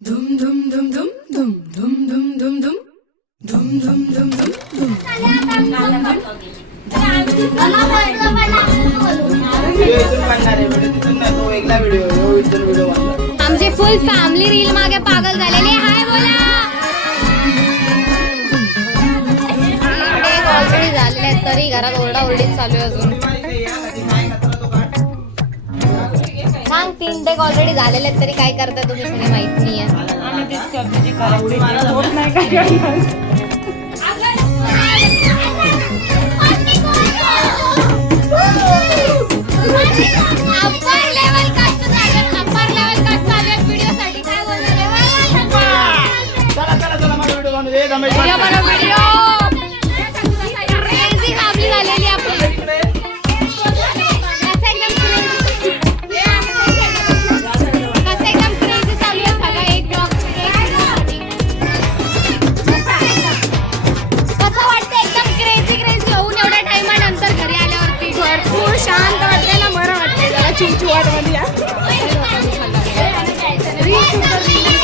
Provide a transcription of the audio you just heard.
धूम धूम धूम धूम धूम धूम धूम धूम धूम धूम धूम धूम धूम धूम आमचे फुल फॅमिली रील मागे पागल झालेले. हाय बोला. ऑलरेडी झालेले आहेत तरी घरात ओरडाओरडीच चालू आहे अजून. सांग 3 डेक ऑलरेडी झालेले आहेत तरी काय करताय तुम्ही सगळे माहित नाहीये. आम्ही तेच करतो जे करायचं होत नाही काय करणार. अप्पर लेवल कष्ट झाले. अप्पर लेवल कष्ट झाले व्हिडिओसाठी. काय बोलणार चला माझा व्हिडिओ बनवू दे. व्हिडिओ बनव व्हिडिओ. क्रेझी फॅमिली झालेली आपली. कसं एकदम क्रेझी चालू आहे सगळं. एक ब्लॉग कसं वाटतं एकदम क्रेझी होऊन एवढ्या टाइमानंतर घरी आल्यावरती. भरपूर शांत वाटते ना. बरं वाटते जरा चिंचवाड मध्ये या. रील